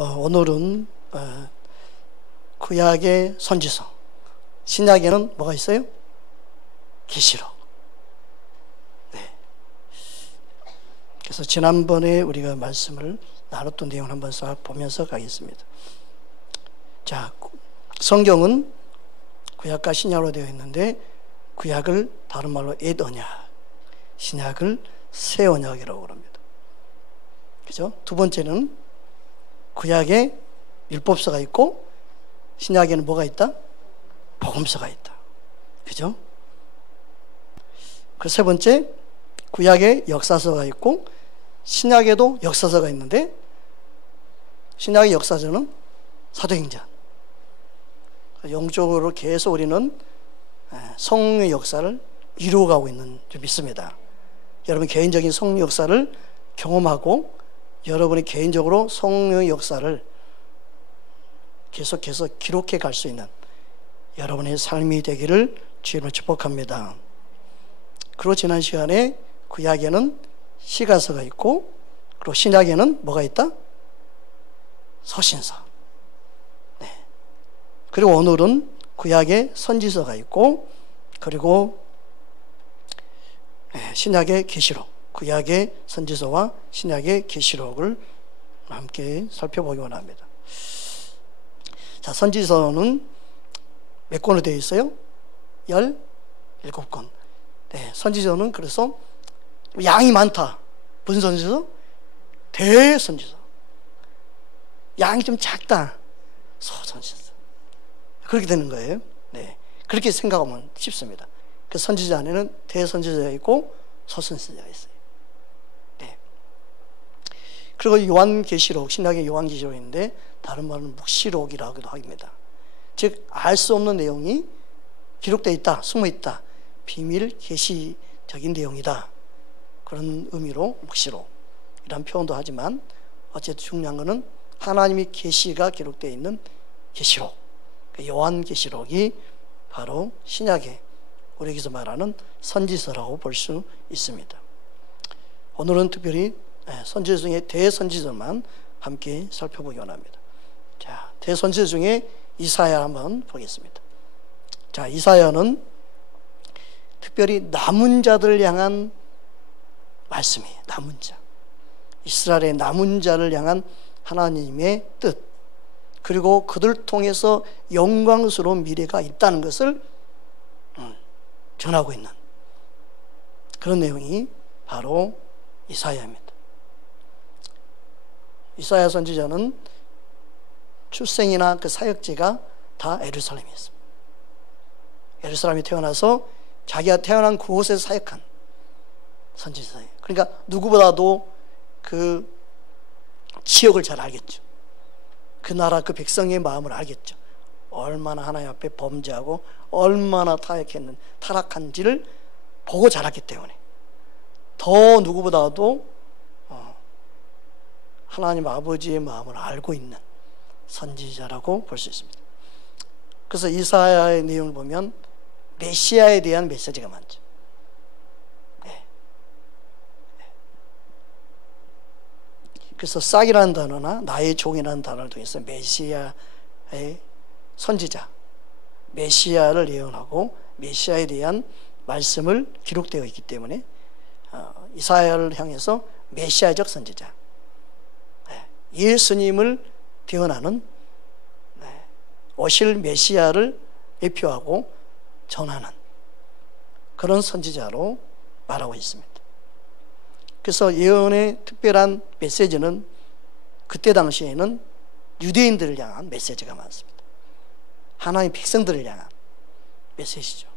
오늘은 구약의 선지서, 신약에는 뭐가 있어요? 계시록. 네. 그래서 지난번에 우리가 말씀을 나눴던 내용을 한번 싹 보면서 가겠습니다. 자, 성경은 구약과 신약으로 되어 있는데, 구약을 다른 말로 옛 언약, 신약을 새 언약이라고 합니다. 그죠? 두 번째는 구약에 율법서가 있고 신약에는 뭐가 있다? 복음서가 있다. 그죠? 그 세 번째, 구약에 역사서가 있고 신약에도 역사서가 있는데, 신약의 역사서는 사도행전. 영적으로 계속 우리는 성령의 역사를 이루어가고 있는 줄 믿습니다. 여러분 개인적인 성령 역사를 경험하고 여러분이 개인적으로 성령의 역사를 계속해서 기록해 갈 수 있는 여러분의 삶이 되기를 주님으로 축복합니다. 그리고 지난 시간에 구약에는 시가서가 있고, 그리고 신약에는 뭐가 있다? 서신서. 네. 그리고 오늘은 구약에 선지서가 있고, 그리고 신약의 계시록, 구약의 선지서와 신약의 계시록을 함께 살펴보기 원합니다. 자, 선지서는 몇 권으로 되어 있어요? 17권. 네, 선지서는 그래서 양이 많다. 무슨 선지서? 대선지서. 양이 좀 작다. 소선지서. 그렇게 되는 거예요. 네, 그렇게 생각하면 쉽습니다. 그 선지자 안에는 대선지자가 있고 소선지자가 있어요. 네. 그리고 요한계시록, 신약의 요한계시록인데 다른 말은 묵시록이라고도 합니다. 즉 알 수 없는 내용이 기록되어 있다, 숨어 있다, 비밀 계시적인 내용이다, 그런 의미로 묵시록이라는 표현도 하지만, 어쨌든 중요한 것은 하나님의 계시가 기록되어 있는 계시록, 요한계시록이 바로 신약의 우리에게서 말하는 선지서라고 볼 수 있습니다. 오늘은 특별히 선지서 중에 대선지서만 함께 살펴보기 원합니다. 자, 대선지서 중에 이사야 한번 보겠습니다. 자, 이사야는 특별히 남은 자들 향한 말씀이에요. 남은 자, 이스라엘의 남은 자를 향한 하나님의 뜻, 그리고 그들 통해서 영광스러운 미래가 있다는 것을 전하고 있는 그런 내용이 바로 이사야입니다. 이사야 선지자는 출생이나 그 사역지가 다 예루살렘이었습니다. 예루살렘에 태어나서 자기가 태어난 그곳에서 사역한 선지자예요. 그러니까 누구보다도 그 지역을 잘 알겠죠. 그 나라 그 백성의 마음을 알겠죠. 얼마나 하나님 앞에 범죄하고 얼마나 타락한지를 보고 자랐기 때문에 더 누구보다도 하나님 아버지의 마음을 알고 있는 선지자라고 볼 수 있습니다. 그래서 이사야의 내용을 보면 메시아에 대한 메시지가 많죠. 네. 그래서 싹이라는 단어나 나의 종이라는 단어를 통해서 메시아의 선지자, 메시아를 예언하고 메시아에 대한 말씀을 기록되어 있기 때문에 이사야를 향해서 메시아적 선지자, 예수님을 대언하는 오실 메시아를 예표하고 전하는 그런 선지자로 말하고 있습니다. 그래서 예언의 특별한 메시지는 그때 당시에는 유대인들을 향한 메시지가 많습니다. 하나님의 백성들을 향한 메시지죠.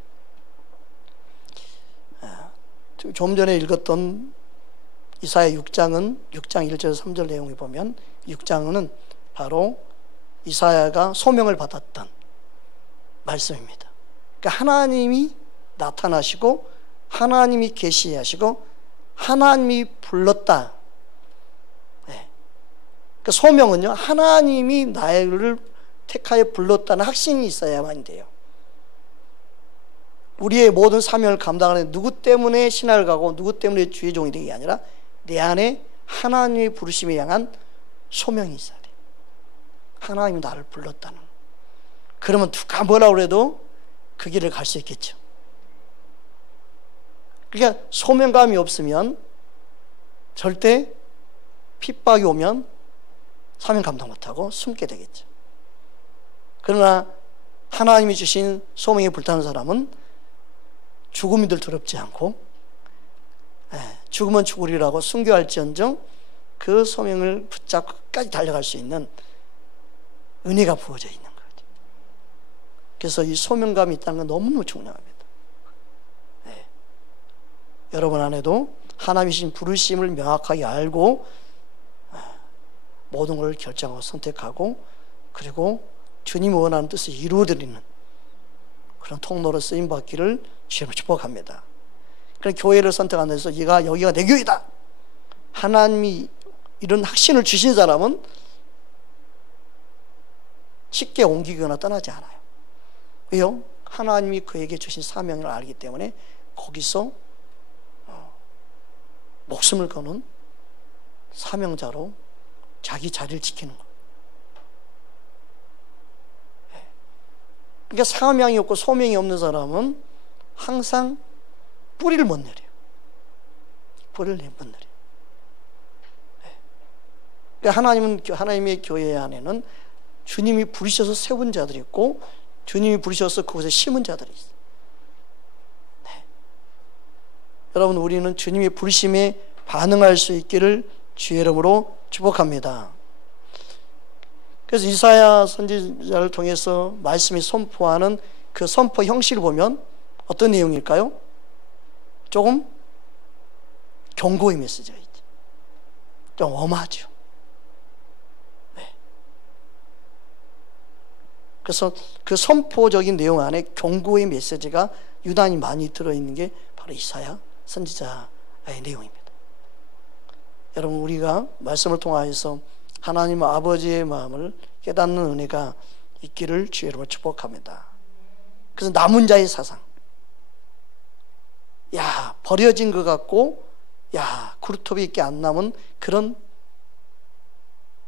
좀 전에 읽었던 이사야 6장은 6장 1절 3절 내용을 보면 6장은 바로 이사야가 소명을 받았던 말씀입니다. 그러니까 하나님이 나타나시고 하나님이 계시하시고 하나님이 불렀다. 네. 그 소명은요, 하나님이 나를 택하여 불렀다는 확신이 있어야만 돼요. 우리의 모든 사명을 감당하는 누구 때문에 신학을 가고 누구 때문에 주의 종이 되는 게 아니라 내 안에 하나님의 부르심에 향한 소명이 있어야 돼요. 하나님이 나를 불렀다는 거예요. 그러면 누가 뭐라 그래도 그 길을 갈 수 있겠죠. 그러니까 소명감이 없으면 절대 핍박이 오면 사명 감당 못하고 숨게 되겠죠. 그러나 하나님이 주신 소명에 불타는 사람은 죽음이 들 두렵지 않고 죽으면 죽으리라고 순교할지언정 그 소명을 붙잡고 끝까지 달려갈 수 있는 은혜가 부어져 있는 거죠. 그래서 이 소명감이 있다는 건 너무너무 중요합니다. 여러분 안에도 하나님이 주신 부르심을 명확하게 알고 모든 걸 결정하고 선택하고 그리고 주님이 원하는 뜻을 이루어드리는 그런 통로로 쓰임받기를 주님을 축복합니다. 그래서 교회를 선택하는 데서 여기가 내 교회다, 하나님이 이런 확신을 주신 사람은 쉽게 옮기거나 떠나지 않아요. 왜요? 하나님이 그에게 주신 사명을 알기 때문에 거기서 목숨을 거는 사명자로 자기 자리를 지키는 거예요. 그러니까 사명이 없고 소명이 없는 사람은 항상 뿌리를 못 내려요. 뿌리를 못 내려요. 그러니까 하나님의 교회 안에는 주님이 부르셔서 세운 자들이 있고 주님이 부르셔서 그곳에 심은 자들이 있어요. 여러분, 우리는 주님의 부르심에 반응할 수 있기를 주의 이름으로 축복합니다. 그래서 이사야 선지자를 통해서 말씀이 선포하는 그 선포 형식을 보면 어떤 내용일까요? 조금 경고의 메시지가 있죠. 좀 엄하죠. 그래서 그 선포적인 내용 안에 경고의 메시지가 유난히 많이 들어있는 게 바로 이사야 선지자의 내용입니다. 여러분, 우리가 말씀을 통하여서 하나님 아버지의 마음을 깨닫는 은혜가 있기를 주의 이름으로 축복합니다. 그래서 남은 자의 사상, 버려진 것 같고 그루터비 있게 안 남은 그런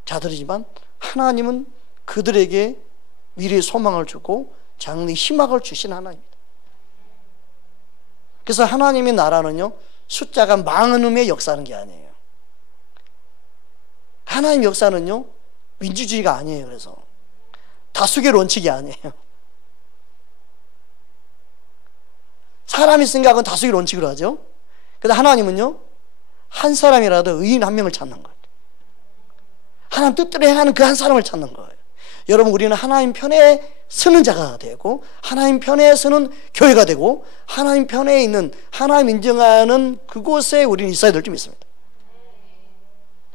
자들이지만 하나님은 그들에게 미래의 소망을 주고 장래의 희망을 주신 하나님입니다. 그래서 하나님의 나라는요, 숫자가 많음에 역사하는 게 아니에요. 하나님의 역사는요, 민주주의가 아니에요. 그래서 다수결 원칙이 아니에요. 사람이 생각은 다수결 원칙으로 하죠. 그런데 하나님은요, 한 사람이라도 의인 한 명을 찾는 거예요. 하나님 뜻대로 행하는 그 한 사람을 찾는 거예요. 여러분, 우리는 하나님 편에 서는 자가 되고 하나님 편에 서는 교회가 되고 하나님 편에 있는 하나님 인정하는 그곳에 우리는 있어야 될 줄 믿습니다.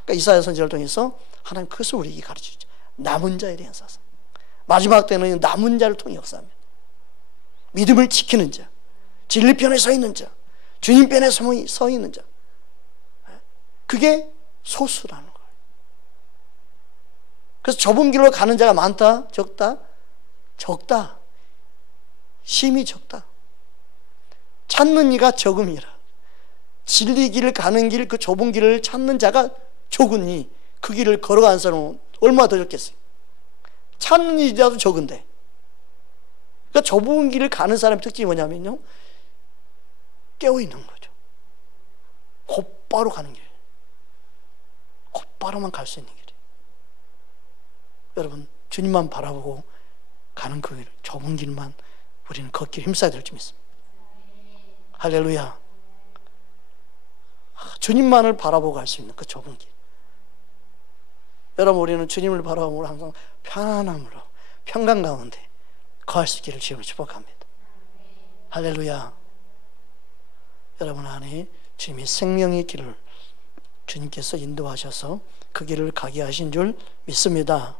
그러니까 이사야 선지자를 통해서 하나님 그것을 우리에게 가르치죠. 남은 자에 대한 사상. 마지막 때는 남은 자를 통해 역사합니다. 믿음을 지키는 자, 진리 편에 서 있는 자, 주님 편에 서 있는 자, 그게 소수라는 거예요. 그래서 좁은 길로 가는 자가 많다? 적다? 적다. 심히 적다. 찾는 이가 적음이라. 진리 길을 가는 길, 그 좁은 길을 찾는 자가 적으니 그 길을 걸어가는 사람은 얼마나 더 적겠어요. 찾는 이자도 적은데. 그러니까 좁은 길을 가는 사람의 특징이 뭐냐면요, 깨어있는 거죠. 곧바로 가는 길, 곧바로만 갈 수 있는 길. 여러분, 주님만 바라보고 가는 그 길, 좁은 길만 우리는 걷기를 힘써야 될 줄 믿습니다. 할렐루야. 주님만을 바라보고 갈 수 있는 그 좁은 길. 여러분, 우리는 주님을 바라보고 항상 편안함으로 평강 가운데 거할 수 있기를 주님을 축복합니다. 할렐루야. 여러분 안에 주님의 생명의 길을 주님께서 인도하셔서 그 길을 가게 하신 줄 믿습니다.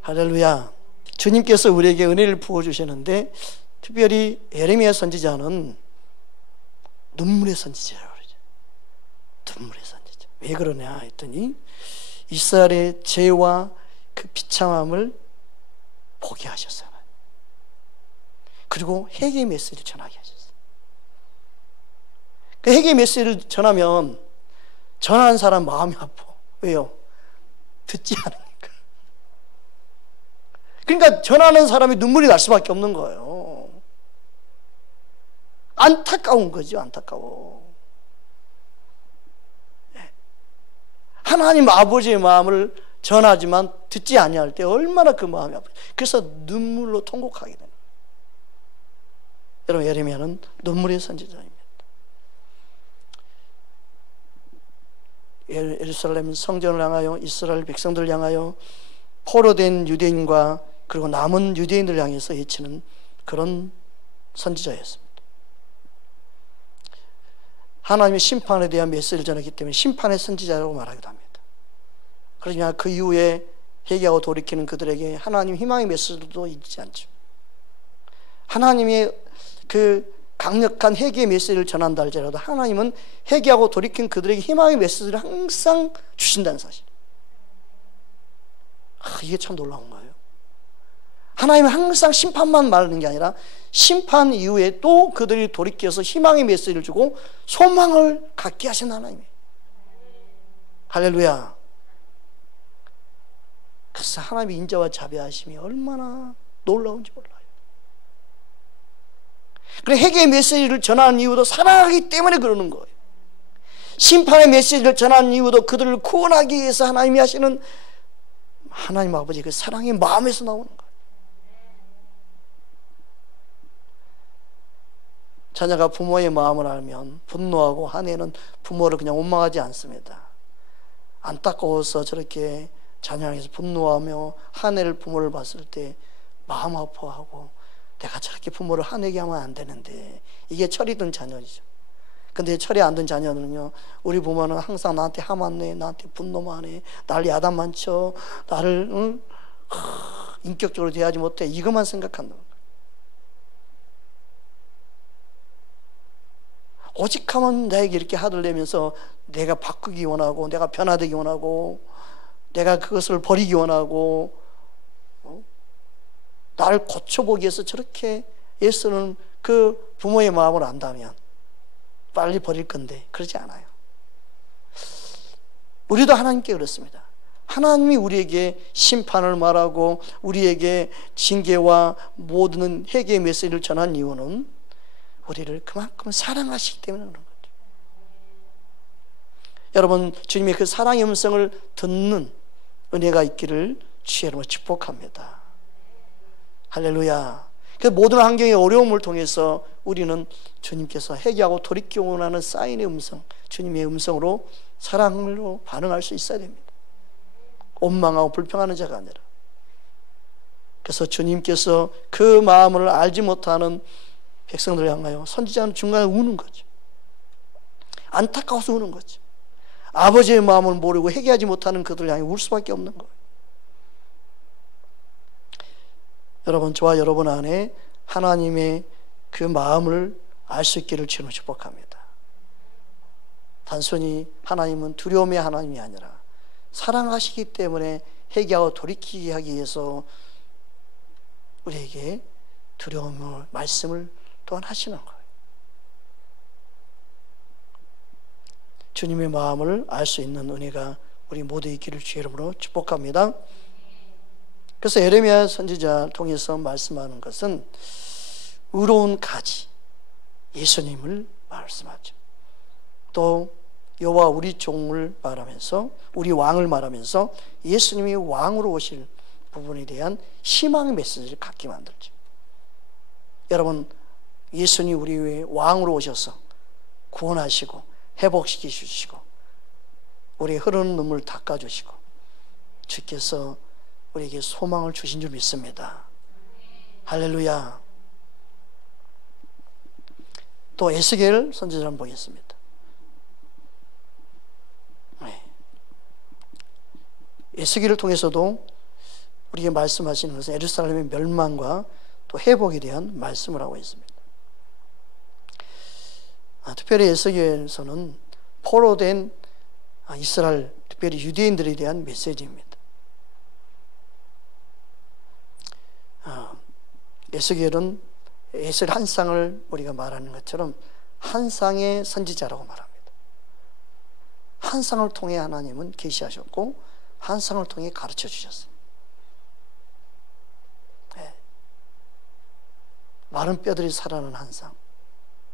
할렐루야. 주님께서 우리에게 은혜를 부어주시는데 특별히 예레미야 선지자는 눈물의 선지자라고 그러죠. 눈물의 선지자. 왜 그러냐 했더니 이스라엘의 죄와 그 비참함을 보게 하셨어요. 그리고 회개의 메시지를 전하게 하셨어요. 그 회개의 메시지를 전하면 전하는 사람 마음이 아파. 왜요? 듣지 않으니까. 그러니까 전하는 사람이 눈물이 날 수밖에 없는 거예요. 안타까운 거죠. 안타까워. 하나님 아버지의 마음을 전하지만 듣지 아니할 때 얼마나 그 마음이 아프죠. 그래서 눈물로 통곡하게 되는 거예요. 여러분, 예레미야는 눈물의 선지자입니다. 예루살렘 성전을 향하여, 이스라엘 백성들을 향하여, 포로된 유대인과 그리고 남은 유대인들을 향해서 외치는 그런 선지자였습니다. 하나님의 심판에 대한 메시지를 전하기 때문에 심판의 선지자라고 말하기도 합니다. 그러나 그 이후에 회개하고 돌이키는 그들에게 하나님 희망의 메시지도 잊지 않죠. 하나님의 그 강력한 회개의 메시지를 전한다 할지라도 하나님은 회개하고 돌이킨 그들에게 희망의 메시지를 항상 주신다는 사실. 이게 참 놀라운 거예요. 하나님은 항상 심판만 말하는 게 아니라 심판 이후에 또 그들이 돌이켜서 희망의 메시지를 주고 소망을 갖게 하신 하나님이에요. 할렐루야. 그래서 하나님의 인자와 자비하심이 얼마나 놀라운지 몰라요. 그래, 회개의 메시지를 전하는 이유도 사랑하기 때문에 그러는 거예요. 심판의 메시지를 전하는 이유도 그들을 구원하기 위해서 하나님이 하시는 하나님 아버지 그 사랑의 마음에서 나오는 거예요. 자녀가 부모의 마음을 알면 분노하고 화내는 부모를 그냥 원망하지 않습니다. 안타까워서 저렇게 자녀 향해서 분노하며 화내를 부모를 봤을 때 마음 아파하고 내가 저렇게 부모를 화내게 하면 안 되는데, 이게 철이 든 자녀이죠. 근데 철이 안 든 자녀는요, 우리 부모는 항상 나한테 화만 내, 나한테 분노만 해, 나를 야단만 쳐, 나를 인격적으로 대하지 못해, 이것만 생각한다. 오직 하면 나에게 이렇게 화를 내면서 내가 바꾸기 원하고, 내가 변화되기 원하고, 내가 그것을 버리기 원하고, 나를 고쳐보기 위해서 저렇게 애쓰는 그 부모의 마음을 안다면 빨리 버릴 건데 그러지 않아요. 우리도 하나님께 그렇습니다. 하나님이 우리에게 심판을 말하고 우리에게 징계와 모든 회개의 메시지를 전한 이유는 우리를 그만큼 사랑하시기 때문에 그런 거죠. 여러분, 주님의 그 사랑의 음성을 듣는 은혜가 있기를 주의 이름으로 축복합니다. 할렐루야. 그 모든 환경의 어려움을 통해서 우리는 주님께서 회개하고 돌이키고 원하는 사인의 음성, 주님의 음성으로 사랑으로 반응할 수 있어야 됩니다. 원망하고 불평하는 자가 아니라. 그래서 주님께서 그 마음을 알지 못하는 백성들을 향하여 선지자는 중간에 우는 거죠. 안타까워서 우는 거죠. 아버지의 마음을 모르고 회개하지 못하는 그들을 향해 울 수밖에 없는 거예요. 여러분, 저와 여러분 안에 하나님의 그 마음을 알 수 있기를 주님을 축복합니다. 단순히 하나님은 두려움의 하나님이 아니라 사랑하시기 때문에 회개하고 돌이키게 하기 위해서 우리에게 두려움을, 말씀을 또한 하시는 거예요. 주님의 마음을 알 수 있는 은혜가 우리 모두 있기를 주의 이름으로 축복합니다. 그래서 예레미야 선지자를 통해서 말씀하는 것은 의로운 가지, 예수님을 말씀하죠. 또 여호와 우리 종을 말하면서, 우리 왕을 말하면서 예수님이 왕으로 오실 부분에 대한 희망의 메시지를 갖게 만들죠. 여러분, 예수님이 우리 위해 왕으로 오셔서 구원하시고 회복시켜 주시고 우리의 흐르는 눈물 닦아주시고 주께서 우리에게 소망을 주신 줄 믿습니다. 할렐루야. 또 에스겔 선지자를 한번 보겠습니다. 에스겔을 통해서도 우리에게 말씀하시는 것은 예루살렘의 멸망과 또 회복에 대한 말씀을 하고 있습니다. 특별히 에스겔에서는 포로된 이스라엘, 특별히 유대인들에 대한 메시지입니다. 에스겔은 에스겔 한 쌍을 우리가 말하는 것처럼 한 쌍의 선지자라고 말합니다. 한 쌍을 통해 하나님은 계시하셨고 한 쌍을 통해 가르쳐 주셨어요. 마른 뼈들이 살아나는 환상,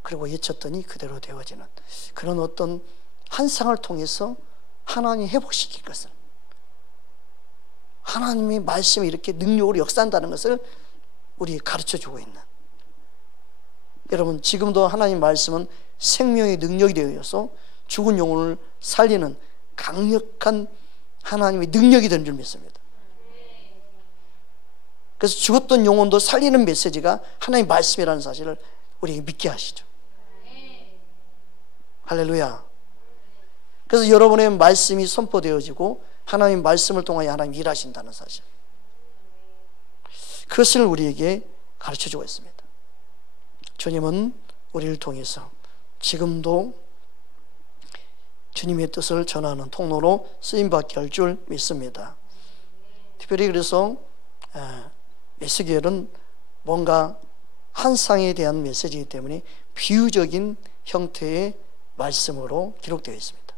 그리고 예쳤더니 그대로 되어지는 그런 어떤 환상을 통해서 하나님이 회복시킬 것을, 하나님의 말씀이 이렇게 능력으로 역사한다는 것을 우리에게 가르쳐주고 있는, 여러분 지금도 하나님 말씀은 생명의 능력이 되어서 죽은 영혼을 살리는 강력한 하나님의 능력이 되는 줄 믿습니다. 그래서 죽었던 영혼도 살리는 메시지가 하나님의 말씀이라는 사실을 우리에게 믿게 하시죠. 할렐루야. 그래서 여러분의 말씀이 선포되어지고 하나님의 말씀을 통하여 하나님 일하신다는 사실, 그것을 우리에게 가르쳐주고 있습니다. 주님은 우리를 통해서 지금도 주님의 뜻을 전하는 통로로 쓰임받게 할 줄 믿습니다. 특별히 그래서 에스겔은 뭔가 환상에 대한 메시지이기 때문에 비유적인 형태의 말씀으로 기록되어 있습니다.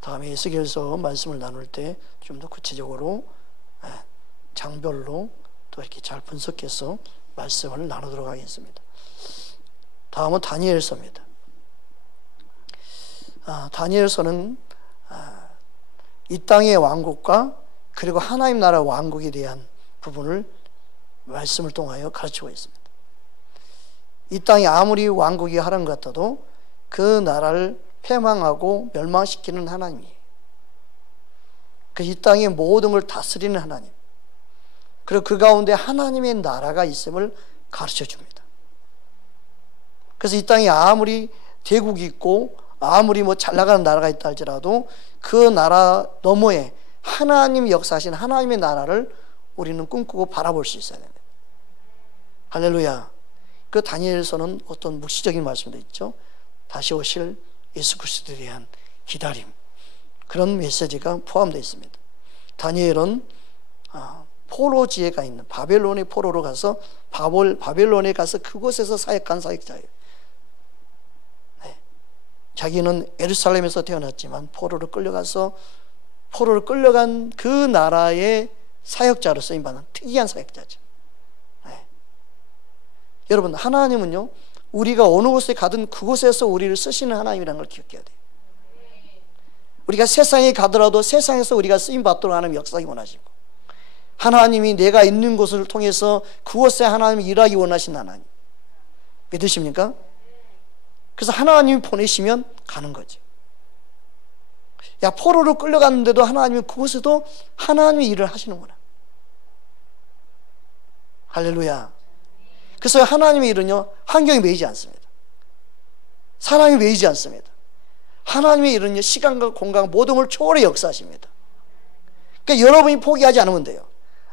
다음에 에스겔서 말씀을 나눌 때 좀 더 구체적으로 장별로 또 이렇게 잘 분석해서 말씀을 나누도록 하겠습니다. 다음은 다니엘서입니다. 다니엘서는 이 땅의 왕국과 그리고 하나님 나라 왕국에 대한 부분을 말씀을 통하여 가르치고 있습니다. 이 땅이 아무리 왕국이 하는 것 같아도 그 나라를 패망하고 멸망시키는 하나님이에요. 이 땅의 모든 걸 다스리는 하나님, 그리고 그 가운데 하나님의 나라가 있음을 가르쳐 줍니다. 그래서 이 땅에 아무리 대국이 있고 아무리 잘 나가는 나라가 있다 할지라도 그 나라 너머에 하나님 역사하신 하나님의 나라를 우리는 꿈꾸고 바라볼 수 있어야 됩니다. 할렐루야. 그 다니엘서는 어떤 묵시적인 말씀도 있죠. 다시 오실 예수 그리스도에 대한 기다림, 그런 메시지가 포함되어 있습니다. 다니엘은 포로지에가 있는 바벨론의 포로로 가서 바벨론에 가서 그곳에서 사역한 사역자예요. 자기는 예루살렘에서 태어났지만 포로로 끌려간 그 나라의 사역자로 쓰임받는 특이한 사역자죠. 여러분, 하나님은요, 우리가 어느 곳에 가든 그곳에서 우리를 쓰시는 하나님이라는 걸 기억해야 돼요. 우리가 세상에 가더라도 세상에서 우리가 쓰임받도록 하나님 역사하기 원하시고, 하나님이 내가 있는 곳을 통해서 그곳에 하나님이 일하기 원하신 하나님, 믿으십니까? 그래서 하나님이 보내시면 가는 거지. 야, 포로로 끌려갔는데도 하나님이 그곳에도 하나님이 일을 하시는구나. 할렐루야. 그래서 하나님의 일은요, 환경에 매이지 않습니다. 사람이 매이지 않습니다. 하나님의 일은요, 시간과 공간 모든 걸 초월해 역사하십니다. 그러니까 여러분이 포기하지 않으면 돼요.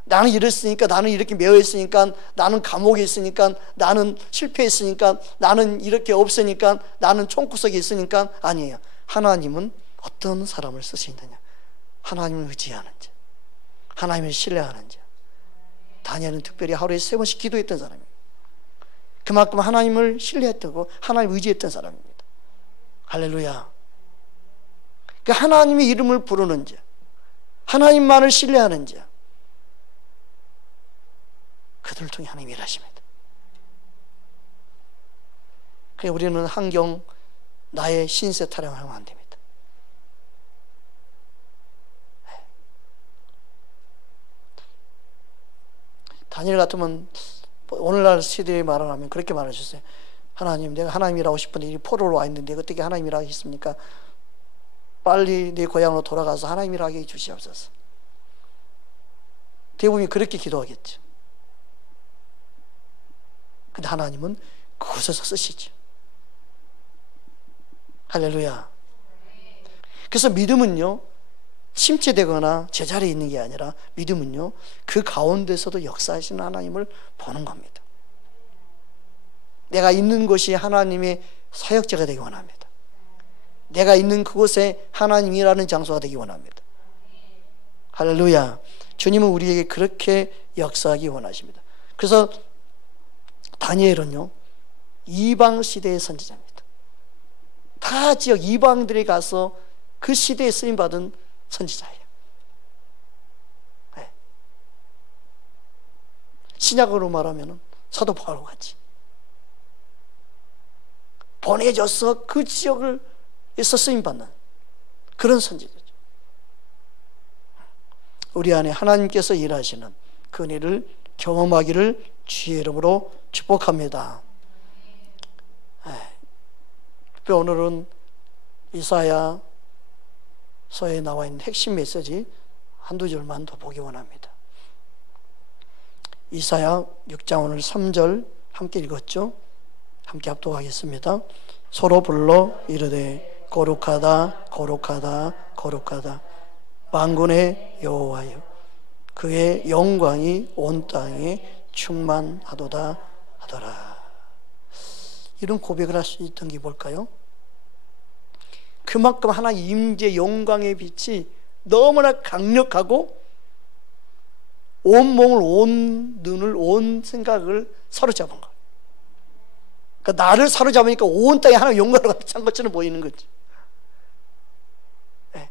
나는 이랬으니까, 나는 이렇게 매여있으니까, 나는 감옥에 있으니까, 나는 실패했으니까, 나는 이렇게 없으니까, 나는 총구석에 있으니까. 아니에요. 하나님은 어떤 사람을 쓰시느냐, 하나님을 의지하는 자, 하나님을 신뢰하는 자. 다니엘은 특별히 하루에 3번씩 기도했던 사람이에요. 그만큼 하나님을 신뢰했고 하나님을 의지했던 사람입니다. 할렐루야. 그러니까 하나님의 이름을 부르는 자, 하나님만을 신뢰하는 자, 그들을 통해 하나님이 일하십니다. 그러니까 우리는 환경, 나의 신세 타령을 하면 안 됩니다. 다니엘 같으면 오늘날 시대에 말을 하면 그렇게 말하셨어요. 하나님, 내가 하나님이라고 싶은데 이 포로로 와 있는데 어떻게 하나님이라고 하겠습니까? 빨리 내 고향으로 돌아가서 하나님이라고 해 주시옵소서. 대부분이 그렇게 기도하겠죠. 근데 하나님은 그곳에서 쓰시죠. 할렐루야. 그래서 믿음은요, 침체되거나 제자리에 있는 게 아니라 믿음은요, 그 가운데서도 역사하시는 하나님을 보는 겁니다. 내가 있는 곳이 하나님의 사역자가 되기 원합니다. 내가 있는 그곳에 하나님이 일하는 장소가 되기 원합니다. 할렐루야. 주님은 우리에게 그렇게 역사하기 원하십니다. 그래서 다니엘은요, 이방 시대의 선지자입니다. 타 지역 이방들에 가서 그 시대에 쓰임받은 선지자예요. 네. 신약으로 말하면 사도 바울과 같이 보내져서 그 지역을 쓰임받는 그런 선지자죠. 우리 안에 하나님께서 일하시는 그 은혜를 경험하기를 주의 이름으로 축복합니다. 오늘은 이사야서에 나와 있는 핵심 메시지 한두 줄만 더 보기 원합니다. 이사야 6장 오늘 3절 함께 읽었죠? 함께 합독하겠습니다. 서로 불러 이르되 거룩하다 거룩하다 거룩하다 만군의 여호와여 그의 영광이 온 땅에 충만하도다 하더라. 이런 고백을 할 수 있던 게 뭘까요? 그만큼 하나님 임재 영광의 빛이 너무나 강력하고 온 몸을, 온 눈을, 온 생각을 사로잡은 거예요. 그러니까 나를 사로잡으니까 온 땅에 하나님 영광으로 가득 찬 것처럼 보이는 거죠. 네.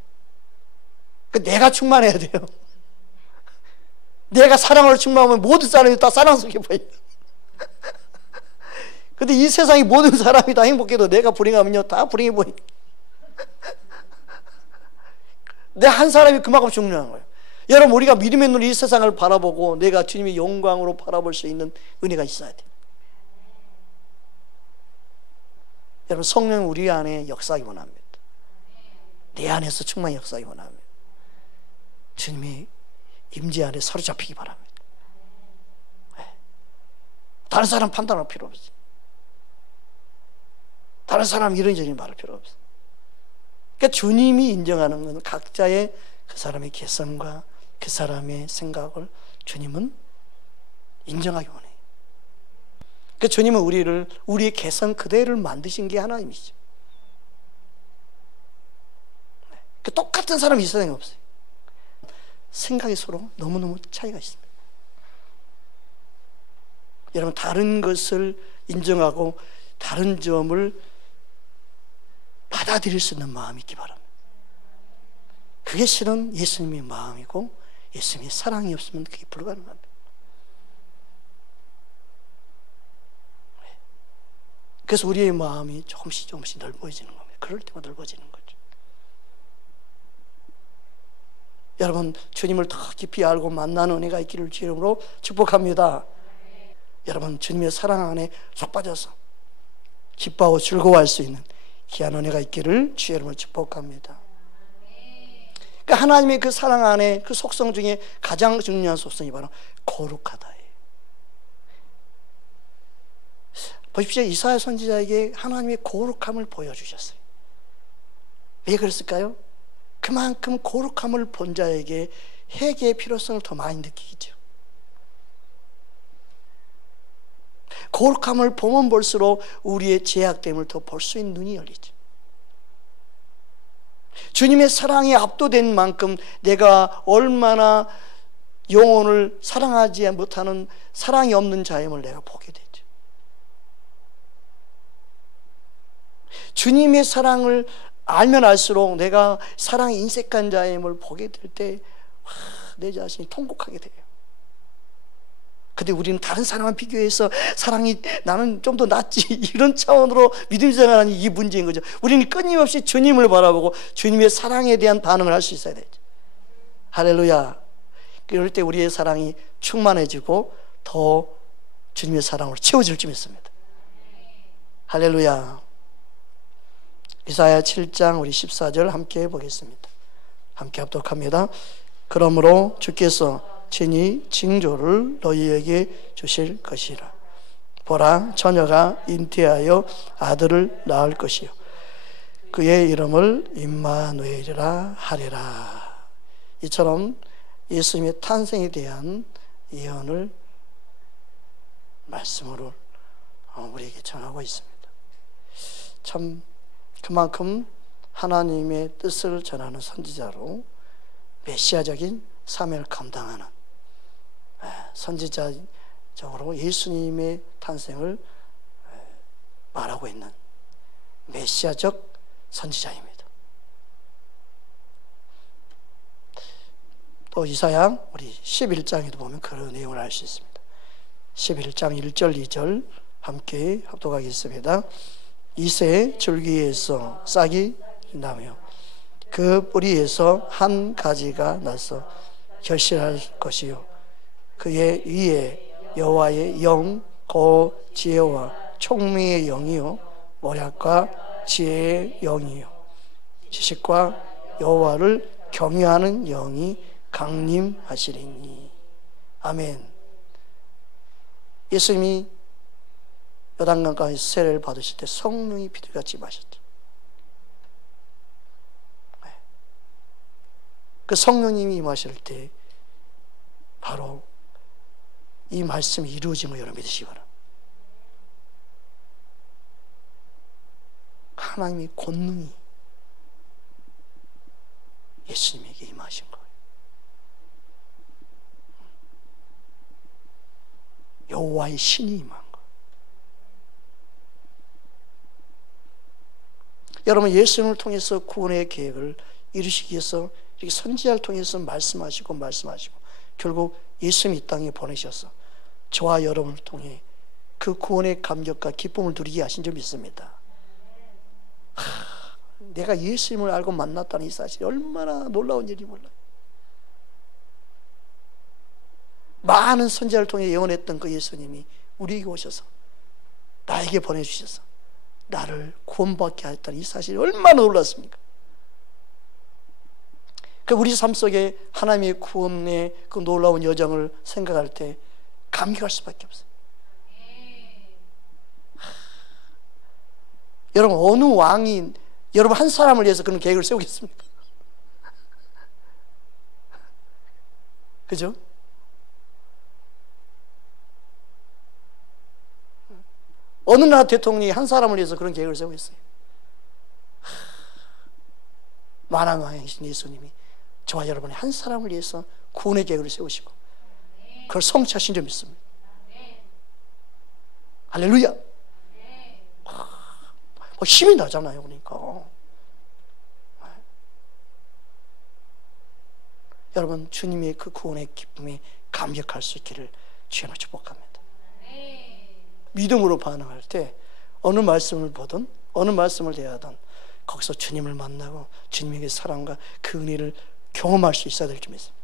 그러니까 내가 충만해야 돼요. 내가 사랑으로 충만하면 모든 사람이 다 사랑스럽게 보인다. 근데 이 세상의 모든 사람이 다 행복해도 내가 불행하면요 다 불행해 보인다. 내 한 사람이 그만큼 중요한 거예요. 여러분, 우리가 믿음의 눈으로 이 세상을 바라보고 내가 주님의 영광으로 바라볼 수 있는 은혜가 있어야 돼요. 여러분, 성령 우리 안에 역사하기 원합니다. 내 안에서 충만히 역사하기 원합니다. 주님의 임재 안에 사로잡히기 바랍니다. 다른 사람 판단할 필요 없어요. 다른 사람 이런저런 말할 필요 없어요. 그러니까 주님이 인정하는 것은 각자의 그 사람의 개성과 그 사람의 생각을 주님은 인정하기 원해요. 그러니까 주님은 우리의 개성 그대로를 만드신 게 하나님이죠. 그러니까 똑같은 사람이 이 세상에 없어요. 생각이 서로 너무너무 차이가 있습니다. 여러분, 다른 것을 인정하고 다른 점을 받아들일 수 있는 마음이 있기 바랍니다. 그게 실은 예수님의 마음이고 예수님의 사랑이 없으면 그게 불가능합니다. 그래서 우리의 마음이 조금씩 넓어지는 겁니다. 그럴 때마다 넓어지는 거죠. 여러분, 주님을 더 깊이 알고 만나는 은혜가 있기를 주의 이름으로 축복합니다. 여러분, 주님의 사랑 안에 쏙 빠져서 기뻐하고 즐거워할 수 있는 귀한 은혜가 있기를 주의 이름으로 축복합니다. 그러니까 하나님의 그 사랑 안에 그 속성 중에 가장 중요한 속성이 바로 거룩하다예요. 보십시오. 이사야 선지자에게 하나님의 거룩함을 보여주셨어요. 왜 그랬을까요? 그만큼 거룩함을 본 자에게 회개의 필요성을 더 많이 느끼죠. 거룩함을 보면 볼수록 우리의 죄악됨을 더 볼 수 있는 눈이 열리죠. 주님의 사랑에 압도된 만큼 내가 얼마나 영혼을 사랑하지 못하는 사랑이 없는 자임을 내가 보게 되죠. 주님의 사랑을 알면 알수록 내가 사랑이 인색한 자임을 보게 될 때 내 자신이 통곡하게 돼요. 근데 우리는 다른 사람과 비교해서 사랑이 나는 좀 더 낫지 이런 차원으로 믿음이 생각하는 이게 문제인 거죠. 우리는 끊임없이 주님을 바라보고 주님의 사랑에 대한 반응을 할 수 있어야 되죠. 할렐루야. 그럴 때 우리의 사랑이 충만해지고 더 주님의 사랑으로 채워질 줄 믿습니다. 할렐루야. 이사야 7장 우리 14절 함께 보겠습니다. 함께 합독합니다. 그러므로 주께서 친히 징조를 너희에게 주실 것이라. 보라, 처녀가 잉태하여 아들을 낳을 것이요 그의 이름을 임마누엘이라 하리라. 이처럼 예수님의 탄생에 대한 예언을 말씀으로 우리에게 전하고 있습니다. 참 그만큼 하나님의 뜻을 전하는 선지자로 메시아적인 사명을 감당하는 선지자적으로 예수님의 탄생을 말하고 있는 메시아적 선지자입니다. 또 이사야 우리 11장에도 보면 그런 내용을 알 수 있습니다. 11장 1절 2절 함께 합독하겠습니다. 이새 줄기에서 싹이 나며 그 뿌리에서 한 가지가 나서 결실할 것이요 그의 위에 여호와의 영 곧 지혜와 총명의 영이요 모략과 지혜의 영이요 지식과 여호와를 경외하는 영이 강림하시리니. 아멘. 예수님이 요단강가에서 세례를 받으실 때 성령이 비둘기같이 임하셨죠. 그 성령님이 임하실 때 바로 이 말씀이 이루어짐을 여러분 믿으시기 바랍니다. 하나님의 권능이 예수님에게 임하신 거예요. 여호와의 신이 임한 거예요. 여러분, 예수님을 통해서 구원의 계획을 이루시기 위해서 이렇게 선지자를 통해서 말씀하시고 결국 예수님이 이 땅에 보내셔서 저와 여러분을 통해 그 구원의 감격과 기쁨을 누리게 하신 줄 믿습니다. 내가 예수님을 알고 만났다는 이 사실이 얼마나 놀라운 일인지 몰라요. 많은 선지자를 통해 예언했던 그 예수님이 우리에게 오셔서 나에게 보내주셔서 나를 구원받게 하였다는 이 사실이 얼마나 놀랐습니까? 그 우리 삶 속에 하나님의 구원의 그 놀라운 여정을 생각할 때 감격할 수밖에 없어요. 여러분, 어느 왕이 여러분 한 사람을 위해서 그런 계획을 세우겠습니까? 그죠? 어느 나라 대통령이 한 사람을 위해서 그런 계획을 세우겠어요? 만왕 왕이신 예수님이 저와 여러분의 한 사람을 위해서 구원의 계획을 세우시고 그걸 성취하신 줄 믿습니다. 할렐루야. 힘이 나잖아요. 그러니까 여러분, 주님의 그 구원의 기쁨에 감격할 수 있기를 주님을 축복합니다. 믿음으로 반응할 때 어느 말씀을 보든 어느 말씀을 대하든 거기서 주님을 만나고 주님에게 사랑과 그 은혜를 경험할 수 있어야 될 줄 믿습니다.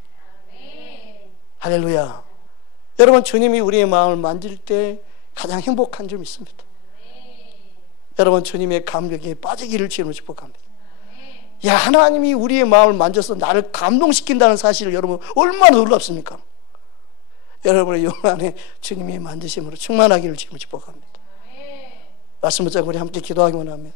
할렐루야. 여러분, 주님이 우리의 마음을 만질 때 가장 행복한 줄 믿습니다. 여러분, 주님의 감격에 빠지기를 주님을 축복합니다. 야, 하나님이 우리의 마음을 만져서 나를 감동시킨다는 사실을 여러분 얼마나 놀랍습니까? 여러분의 영 안에 주님의 만드심으로 충만하기를 주님을 축복합니다. 말씀 붙잡고 우리 함께 기도하기 원합니다.